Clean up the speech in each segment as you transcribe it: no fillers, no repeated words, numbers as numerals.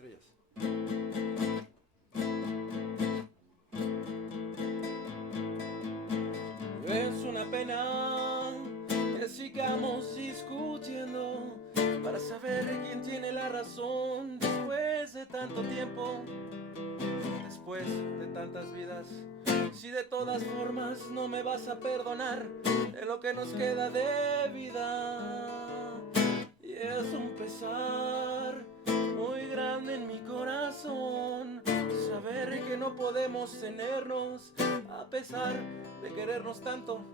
estrellas. Es una pena que sigamos discutiendo para saber quién tiene la razón después de tanto tiempo, después de tantas vidas. Si de todas formas no me vas a perdonar de lo que nos queda de vida, y es un pesar muy grande en mi corazón saber que no podemos tenernos a pesar de querernos tanto,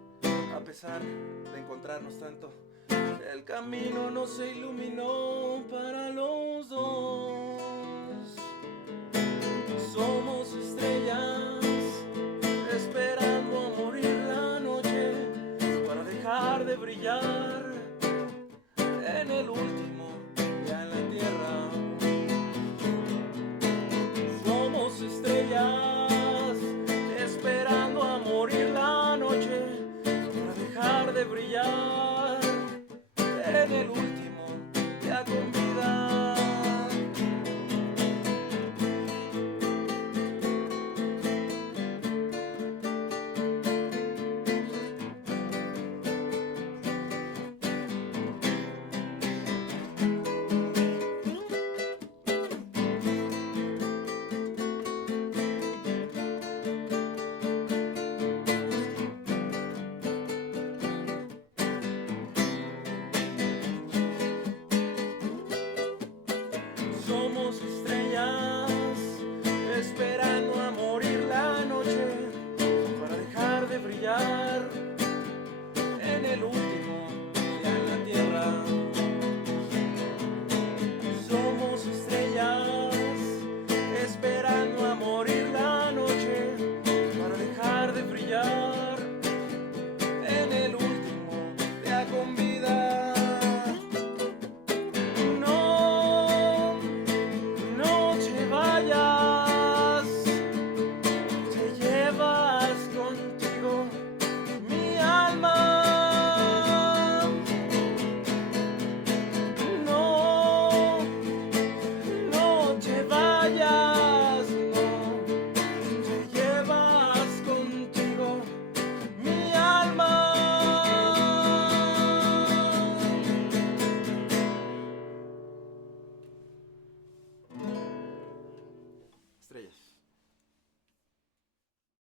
a pesar de encontrarnos tanto. El camino no se iluminó para los dos. Somos estrellas esperando a morir la noche para dejar de brillar en el último día en la tierra. Somos estrellas esperando a morir la noche para dejar de brillar en el último día con vida. Somos estrellas esperando a morir la noche para dejar de brillar en el último